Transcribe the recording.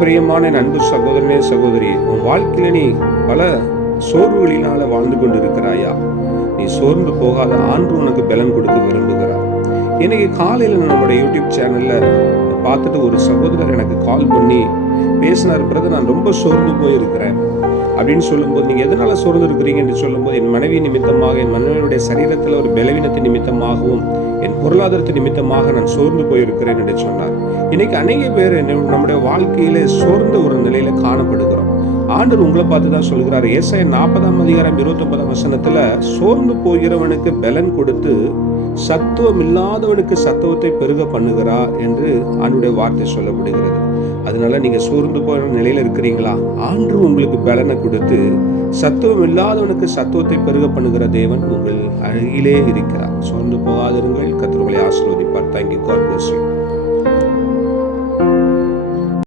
பிரியமான என் அன்பு சகோதரனே சகோதரி உன் வாழ்க்கையில நீ பல சோர்வுகளினால வாழ்ந்து கொண்டு இருக்கிறாயா நீ சோர்ந்து போகாத ஆண்டு உனக்கு பலன் கொடுக்க விரும்புகிறார். இன்னைக்கு காலையில் நம்முடைய யூடியூப் சேனல்ல பார்த்துட்டு ஒரு சகோதரர் எனக்கு கால் பண்ணி பேசினார் பிறகு நான் ரொம்ப சோர்ந்து போயிருக்கிறேன். அப்படின்னு சொல்லும்போது நீங்கள் எதனால் சோர்ந்து இருக்கிறீங்க என்று சொல்லும்போது என் மனைவி நிமித்தமாக என் மனைவியுடைய சரீரத்தில் ஒரு பலவீனத்தின் நிமித்தமாகவும் என் பொருளாதாரத்து நிமித்தமாக நான் சோர்ந்து போயிருக்கிறேன் என்று சொன்னார். இன்னைக்கு அநேக பேர் என்ன- நம்முடைய வாழ்க்கையிலே சோர்ந்த ஒரு நிலையில காணப்படுகிறோம். ஆண்டர் உங்களை பார்த்து தான் சொல்கிறார் ஏசாய நாற்பதாம் அதிகாரம் இருபத்தொன்பதாம் வசனத்தில் சோர்ந்து போகிறவனுக்கு பலன் கொடுத்து சத்துவம் இல்லாதவனுக்கு சத்துவத்தை பெருக பண்ணுகிறா என்று ஆண்டுடைய வார்த்தை சொல்லப்படுகிறது. அதனால நீங்கள் சோர்ந்து போகிற நிலையில் இருக்கிறீங்களா? ஆண்டு உங்களுக்கு பலனை கொடுத்து சத்துவம் இல்லாதவனுக்கு சத்துவத்தை பெருக பண்ணுகிற தேவன் உங்கள் அருகிலே இருக்கிறார். சோர்ந்து போகாதிருங்கள். கத்திரங்களை ஆசிர்வதிப்பார். Thank you God plus